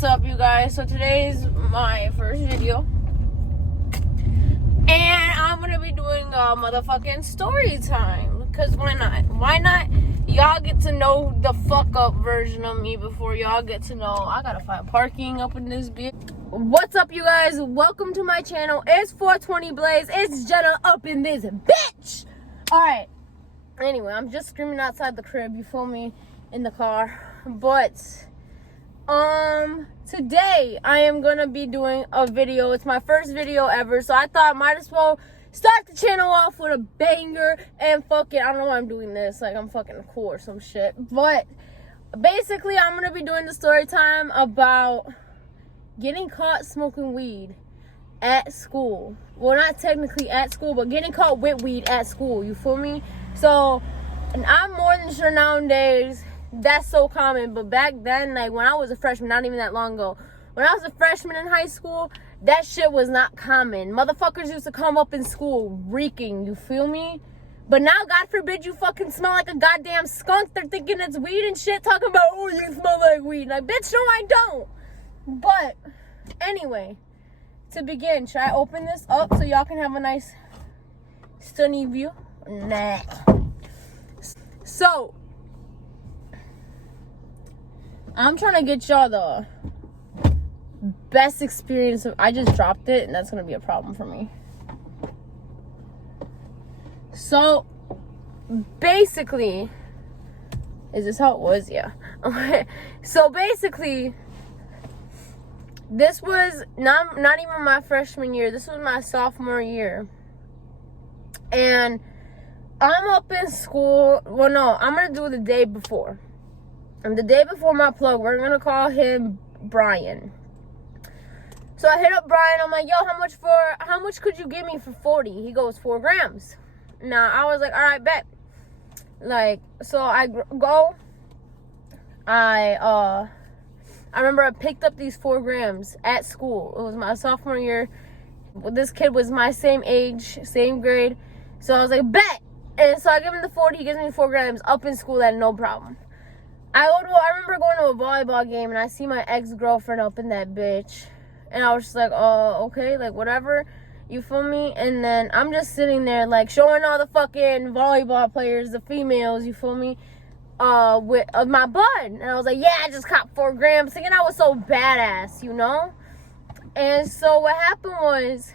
What's up, you guys? So today's my first video, and I'm gonna be doing a motherfucking story time, because why not y'all get to know the fuck up version of me before y'all get to know I gotta find parking up in this bitch. What's up, you guys? Welcome to my channel. It's 420 Blaze. It's Jenna up in this bitch. All right, anyway, I'm just screaming outside the crib, you feel me, in the car. But today I am gonna be doing a video. It's my first video ever, so I thought I might as well start the channel off with a banger. And fuck it, I don't know why I'm doing this, like I'm fucking cool or some shit. But basically, I'm gonna be doing the story time about getting caught smoking weed at school. Well, not technically at school, but getting caught with weed at school, you feel me? So, and I'm more than sure nowadays that's so common, but back then, like when I was a freshman, not even that long ago, when I was a freshman in high school, that shit was not common. Motherfuckers used to come up in school reeking, you feel me? But now, God forbid, you fucking smell like a goddamn skunk. They're thinking it's weed and shit, talking about, oh, you smell like weed. Like, bitch, no, I don't. But anyway, to begin, should I open this up so y'all can have a nice sunny view? Nah. So, I'm trying to get y'all the best experience of, I just dropped it and that's gonna be a problem for me. So basically, is this how it was? Yeah. Okay. So basically, this was not even my freshman year, this was my sophomore year. And I'm up in school. Well, no, I'm gonna do the day before. And the day before my plug, we're gonna call him Brian. So I hit up Brian. I'm like, yo, how much could you give me for 40? He goes, 4 grams. Now I was like, all right, bet. Like, so I go. I remember I picked up these 4 grams at school. It was my sophomore year. This kid was my same age, same grade. So I was like, bet. And so I give him the 40. He gives me 4 grams up in school. That no problem. I remember going to a volleyball game and I see my ex-girlfriend up in that bitch. And I was just like, oh, okay, like whatever. You feel me? And then I'm just sitting there like showing all the fucking volleyball players, the females, you feel me? With my bud. And I was like, yeah, I just caught 4 grams. Thinking I was so badass, you know? And so what happened was,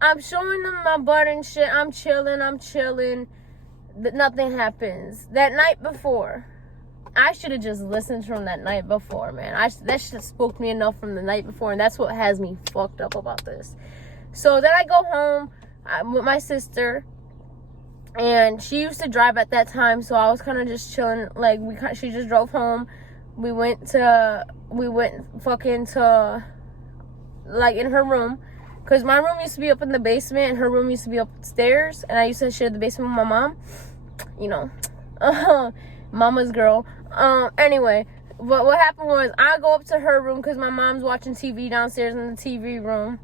I'm showing them my bud and shit. I'm chilling. Nothing happens. That night before, I should have just listened from that night before, man. That shit spoke me enough from the night before, and that's what has me fucked up about this. So then I go home with my sister, and she used to drive at that time, so I was kind of just chilling. Like, she just drove home. We went fucking to, like, in her room, because my room used to be up in the basement, and her room used to be upstairs, and I used to share the basement with my mom. You know, mama's girl. Anyway, what happened was I go up to her room because my mom's watching TV downstairs in the TV room.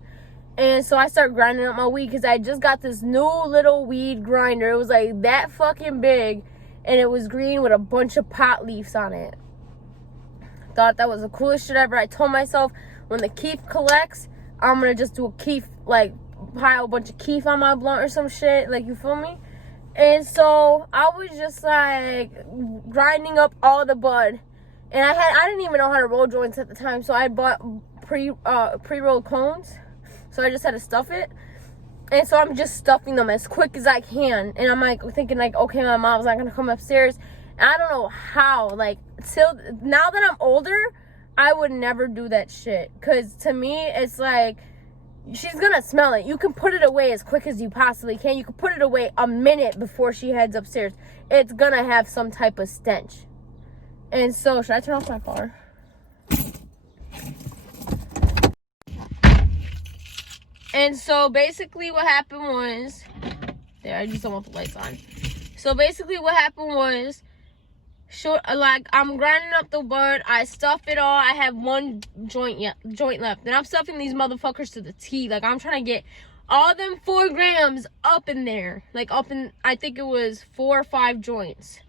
And so I start grinding up my weed because I just got this new little weed grinder. It was like that fucking big, and it was green with a bunch of pot leaves on it. Thought that was the coolest shit ever. I told myself when the keef collects, I'm gonna just do a keef, like pile a bunch of keef on my blunt or some shit, like, you feel me? And so I was just like grinding up all the bud, and I didn't even know how to roll joints at the time, so I bought pre-rolled cones, so I just had to stuff it. And so I'm just stuffing them as quick as I can, and I'm like thinking like, okay, my mom's not gonna come upstairs, and I don't know how, like, till now that I'm older, I would never do that shit, because to me it's like, she's gonna smell it. You can put it away as quick as you possibly can. You can put it away a minute before she heads upstairs. It's gonna have some type of stench. And so, should I turn off my car? And so basically what happened was, there, I just don't want the lights on. So basically what happened was, like, I'm grinding up the bud, I stuff it all, I have one joint left, and I'm stuffing these motherfuckers to the T. Like, I'm trying to get all them 4 grams up in there, like up in, I think it was 4 or 5 joints.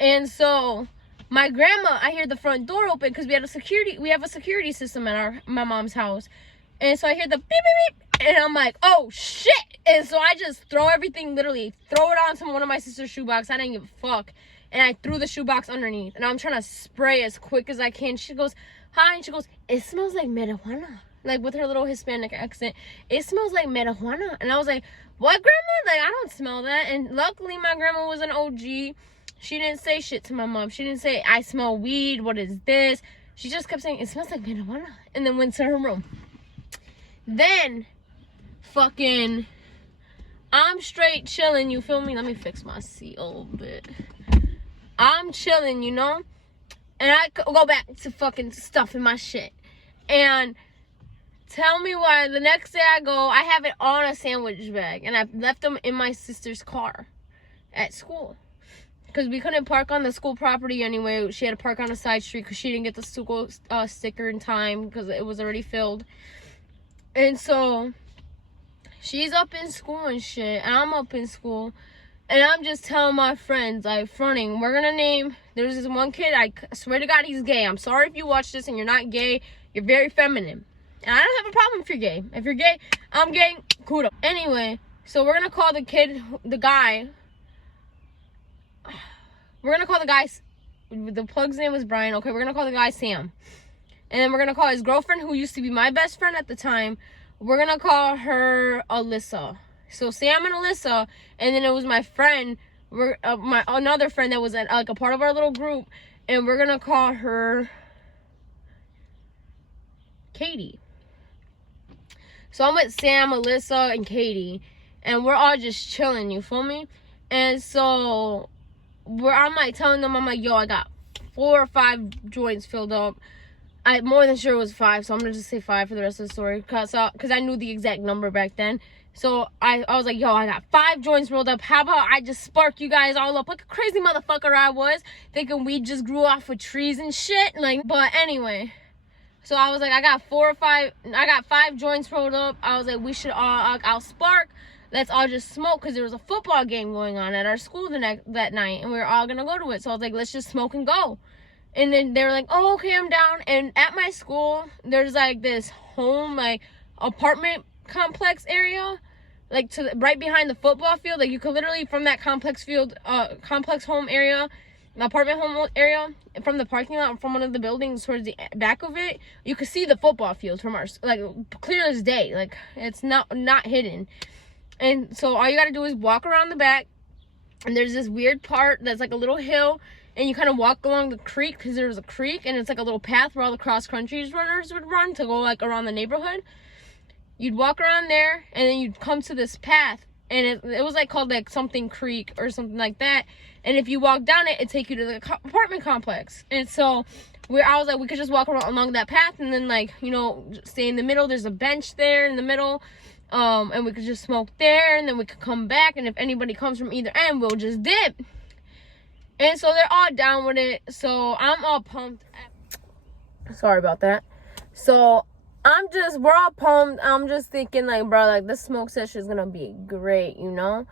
And so My grandma, I hear the front door open because we have a security system at my mom's house. And so I hear the beep, beep, beep. And I'm like, oh, shit. And so I just throw everything, literally, throw it onto one of my sister's shoebox. I didn't give a fuck. And I threw the shoebox underneath. And I'm trying to spray as quick as I can. She goes, hi. And she goes, it smells like marijuana. Like, with her little Hispanic accent. It smells like marijuana. And I was like, what, grandma? Like, I don't smell that. And luckily, my grandma was an OG. She didn't say shit to my mom. She didn't say, I smell weed. What is this? She just kept saying, it smells like marijuana. And then went to her room. Then, fucking, I'm straight chilling, you feel me? Let me fix my seat a little bit. I'm chilling, you know? And I go back to fucking stuffing my shit. And tell me why the next day I go, I have it on a sandwich bag. And I left them in my sister's car at school. Because we couldn't park on the school property anyway. She had to park on a side street because she didn't get the school sticker in time because it was already filled. And so, she's up in school and shit, and I'm up in school, and I'm just telling my friends, like, fronting, we're gonna name, there's this one kid, I swear to God, he's gay. I'm sorry if you watch this and you're not gay, you're very feminine. And I don't have a problem if you're gay. If you're gay, I'm gay, kudos. Anyway, so we're gonna call the kid, the guy, the plug's name was Brian, okay, we're gonna call the guy Sam. And then we're going to call his girlfriend, who used to be my best friend at the time, we're going to call her Alyssa. So Sam and Alyssa, and then it was my friend, another friend that was like a part of our little group, and we're going to call her Katie. So I'm with Sam, Alyssa, and Katie, and we're all just chilling, you feel me? And so I'm like telling them, I'm like, yo, I got 4 or 5 joints filled up. I'm more than sure it was 5, so I'm gonna just say 5 for the rest of the story, cause I knew the exact number back then. So I was like, yo, I got 5 joints rolled up. How about I just spark you guys all up like a crazy motherfucker I was, thinking weed just grew off of trees and shit. Like, but anyway, so I was like, I got 5 joints rolled up. I was like, we should I'll spark. Let's all just smoke, because there was a football game going on at our school that night, and we were all gonna go to it. So I was like, let's just smoke and go. And then they were like, oh, okay, I'm down. And at my school, there's like this home, like apartment complex area, like right behind the football field. Like you could literally, from that complex home area, apartment home area, from the parking lot, from one of the buildings towards the back of it, you could see the football field from our, like, clear as day. Like, it's not hidden. And so all you gotta do is walk around the back, and there's this weird part that's like a little hill. And you kind of walk along the creek, because there's a creek, and it's like a little path where all the cross-country runners would run to go like around the neighborhood. You'd walk around there, and then you'd come to this path, and it was like called like something creek or something like that. And if you walk down it, it'd take you to the apartment complex. And so I was like, we could just walk along that path, and then, like, you know, stay in the middle. There's a bench there in the middle, and we could just smoke there, and then we could come back, and if anybody comes from either end, we'll just dip. And so they're all down with it. So I'm all pumped. Sorry about that. So we're all pumped. I'm just thinking, like, bro, like, this smoke session is gonna be great, you know?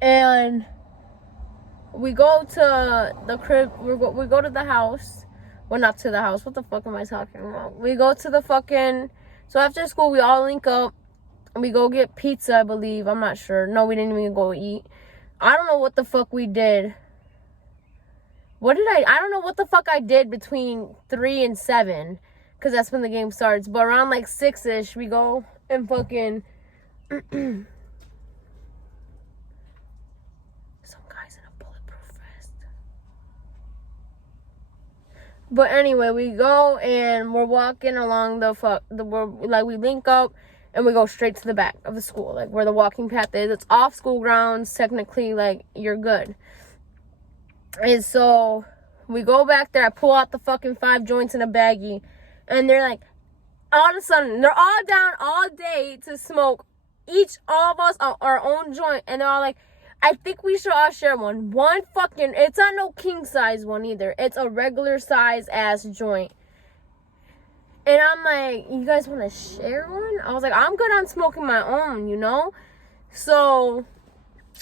And we go to the crib. We go to the house. Well, not to the house. What the fuck am I talking about? We go to the fucking... So after school, we all link up. And we go get pizza, I believe. I'm not sure. No, we didn't even go eat. I don't know what the fuck we did. I don't know what the fuck I did between 3 and 7, because that's when the game starts. But around like 6-ish, we go and fucking some guys in a bulletproof vest. But anyway, we go and we're walking along we link up and we go straight to the back of the school, like where the walking path is. It's off school grounds, technically, like, you're good. And so we go back there. I pull out the fucking 5 joints in a baggie, and they're like, all of a sudden, they're all down all day to smoke, all of us our own joint, and they're all like, I think we should all share one. It's not no king size one either. It's a regular size ass joint. And I'm like, you guys want to share one? I was like, I'm good on smoking my own, you know? So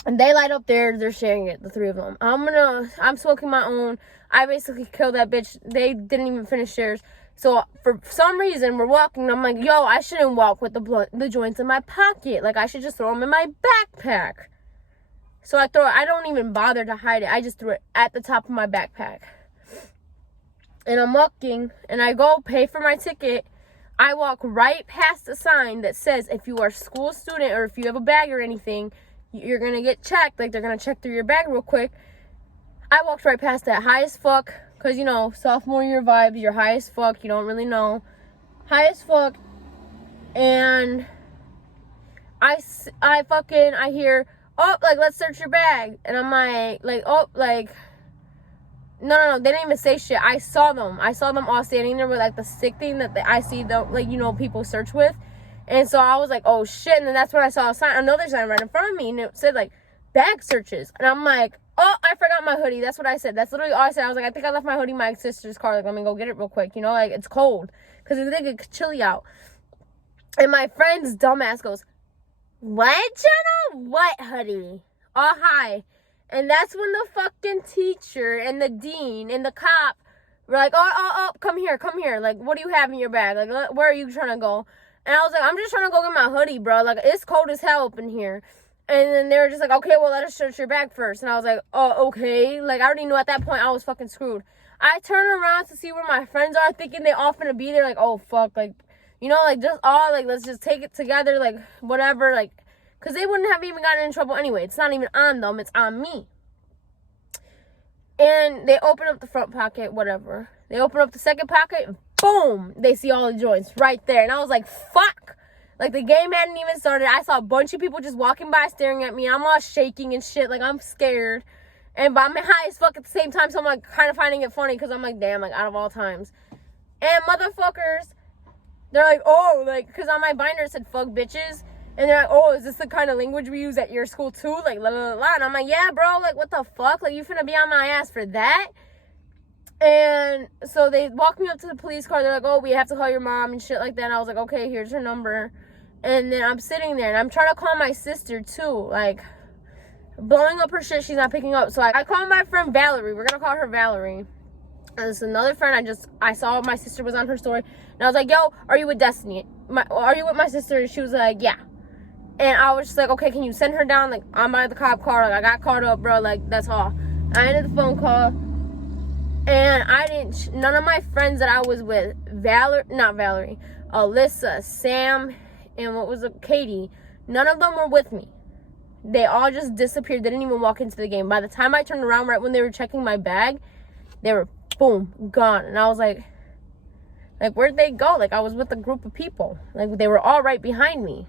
And they light up theirs, they're sharing it, the three of them. I'm smoking my own. I basically killed that bitch. They didn't even finish theirs. So for some reason, we're walking. And I'm like, yo, I shouldn't walk with the joints in my pocket. Like, I should just throw them in my backpack. So I don't even bother to hide it. I just threw it at the top of my backpack. And I'm walking, and I go pay for my ticket. I walk right past the sign that says, if you are a school student or if you have a bag or anything, you're going to get checked. Like, they're going to check through your bag real quick. I walked right past that, high as fuck. Because, you know, sophomore year vibes, you're high as fuck. You don't really know. High as fuck. And I hear, oh, like, let's search your bag. And I'm like, oh, like, no, they didn't even say shit. I saw them all standing there with, like, the stick thing that I see, like, you know, people search with. And so I was like, oh, shit. And then that's when I saw a sign, another sign right in front of me. And it said, like, bag searches. And I'm like, oh, I forgot my hoodie. That's what I said. That's literally all I said. I was like, I think I left my hoodie in my sister's car. Like, let me go get it real quick. You know, like, it's cold. Because it's like chilly out. And my friend's dumbass goes, what, Jenna? What hoodie? Oh, hi. And that's when the fucking teacher and the dean and the cop were like, oh, come here. Like, what do you have in your bag? Like, where are you trying to go? And I was like, I'm just trying to go get my hoodie, bro. Like, it's cold as hell up in here. And then they were just like, okay, well, let us search your bag first. And I was like, oh, okay. Like, I already knew at that point I was fucking screwed. I turn around to see where my friends are, thinking they all finna be there. Like, oh, fuck. Like, you know, like, just all, like, let's just take it together. Like, whatever. Like, because they wouldn't have even gotten in trouble anyway. It's not even on them. It's on me. And they open up the front pocket, whatever. They open up the second pocket, and boom, they see all the joints right there. And I was like, fuck. Like, the game hadn't even started. I saw a bunch of people just walking by staring at me. I'm all shaking and shit. Like, I'm scared. But I'm high as fuck at the same time. So I'm, like, kind of finding it funny. Because I'm like, damn, like, out of all times. And motherfuckers, they're like, oh, like, because on my binder it said, fuck bitches. And they're like, oh, is this the kind of language we use at your school too? Like, la la la. And I'm like, yeah, bro. Like, what the fuck? Like, you finna be on my ass for that? And so they walked me up to the police car. They're like, oh, we have to call your mom and shit like that. And I was like, okay, here's her number. And then I'm sitting there, and I'm trying to call my sister too. Like, blowing up her shit. She's not picking up. So I called my friend Valerie. We're going to call her Valerie. And it's another friend. I saw my sister was on her story. And I was like, yo, are you with Destiny? Are you with my sister? And she was like, yeah. And I was just like, okay, can you send her down? Like, I'm by the cop car. Like, I got caught up, bro. Like, that's all. I ended the phone call. And none of my friends that I was with, Alyssa, Sam, and Katie, none of them were with me. They all just disappeared. They didn't even walk into the game. By the time I turned around, right when they were checking my bag, they were, boom, gone. And I was like, where'd they go? Like, I was with a group of people. Like, they were all right behind me.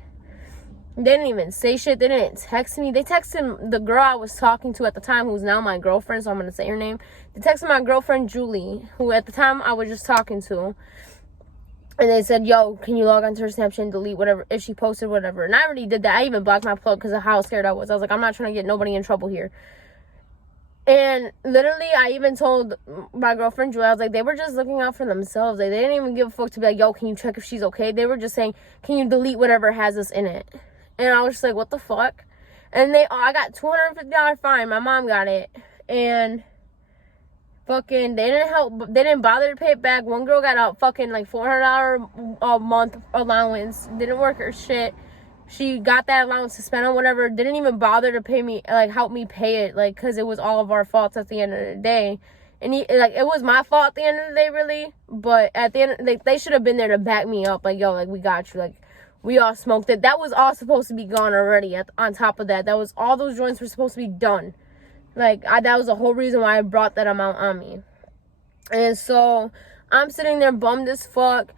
They didn't even say shit. They didn't text me. They texted the girl I was talking to at the time, who's now my girlfriend, so I'm going to say her name. They texted my girlfriend, Julie, who at the time I was just talking to. And they said, yo, can you log onto her Snapchat and delete whatever, if she posted whatever. And I already did that. I even blocked my plug because of how scared I was. I was like, I'm not trying to get nobody in trouble here. And literally, I even told my girlfriend, Julie, I was like, they were just looking out for themselves. Like, they didn't even give a fuck to be like, yo, can you check if she's okay? They were just saying, can you delete whatever has us in it? And I was just like, what the fuck? And I got $250 fine. My mom got it. And fucking, they didn't bother to pay it back. One girl got out fucking like $400 a month allowance. Didn't work her shit. She got that allowance to spend on whatever. Didn't even bother to pay me, like, help me pay it. Like, because it was all of our faults at the end of the day. And it was my fault at the end of the day, really. But at the end, they should have been there to back me up. Like, yo, like, we got you. Like, we all smoked it. That was all supposed to be gone already. On top of that, all those joints were supposed to be done. Like, that was the whole reason why I brought that amount on me. And so, I'm sitting there bummed as fuck.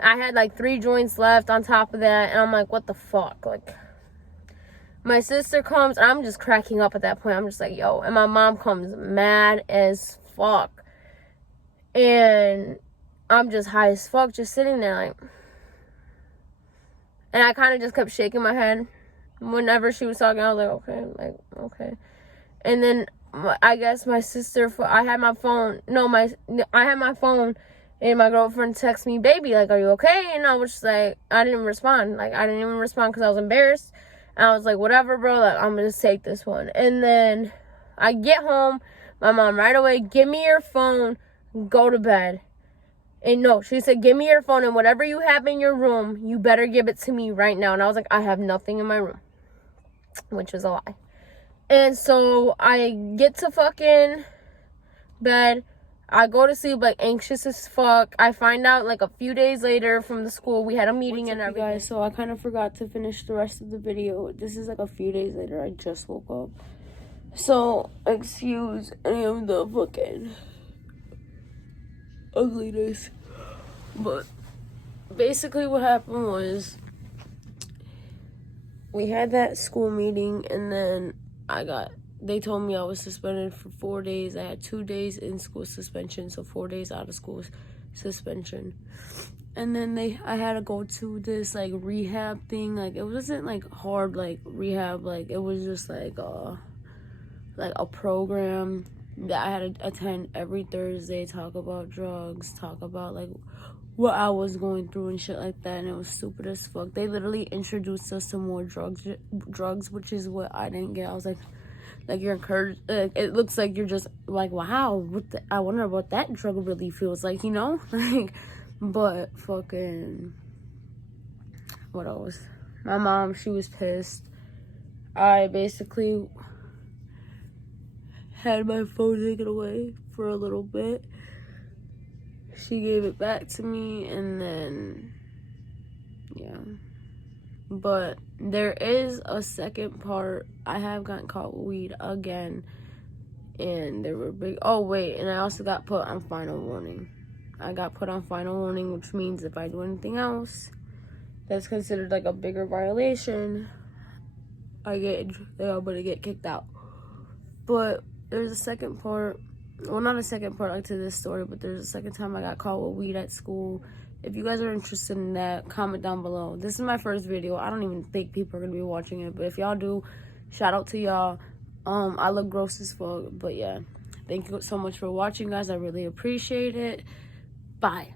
I had, like, 3 joints left on top of that. And I'm like, what the fuck? Like, my sister comes. And I'm just cracking up at that point. I'm just like, yo. And my mom comes mad as fuck. And I'm just high as fuck. Just sitting there, like. And I kind of just kept shaking my head. Whenever she was talking, I was like, okay. Like, okay. And then, I guess my sister, I had my phone, and my girlfriend texted me, baby, like, are you okay? And I was just like, I didn't even respond. Like, I didn't even respond because I was embarrassed. And I was like, whatever, bro, like, I'm gonna take this one. And then I get home, my mom right away, give me your phone, go to bed. And no, she said, give me your phone, and whatever you have in your room, you better give it to me right now. And I was like, I have nothing in my room, which is a lie. And so I get to fucking bed. I go to sleep like anxious as fuck. I find out like a few days later from the school, we had a meeting and everything. Guys, so I kind of forgot to finish the rest of the video. This is like a few days later. I just woke up. So excuse any of the fucking ugliness. But basically what happened was we had that school meeting, and then they told me I was suspended for 4 days. I had 2 days in school suspension, so 4 days out of school suspension. And then I had to go to this like rehab thing. Like it wasn't like hard like rehab, like it was just like a program that I had to attend every Thursday, talk about drugs, talk about like what I was going through and shit like that. And it was stupid as fuck. They literally introduced us to more drugs, which is what I didn't get. I was like you're encouraged. It looks like you're just like, wow, I wonder what that drug really feels like, you know? Like, but fucking, what else? My mom, she was pissed. I basically had my phone taken away for a little bit. She gave it back to me, and then, yeah. But there is a second part. I have gotten caught with weed again, and there were big. Oh wait, and I also got put on final warning. I got put on final warning, which means if I do anything else that's considered like a bigger violation, I'm gonna get kicked out. But there's a second part. Well, not a second part like to this story, but there's a second time I got caught with weed at school. If you guys are interested in that, comment down below. This is my first video. I don't even think people are gonna be watching it, but if y'all do, shout out to y'all. I look gross as fuck, but yeah. Thank you so much for watching, guys. I really appreciate it. Bye.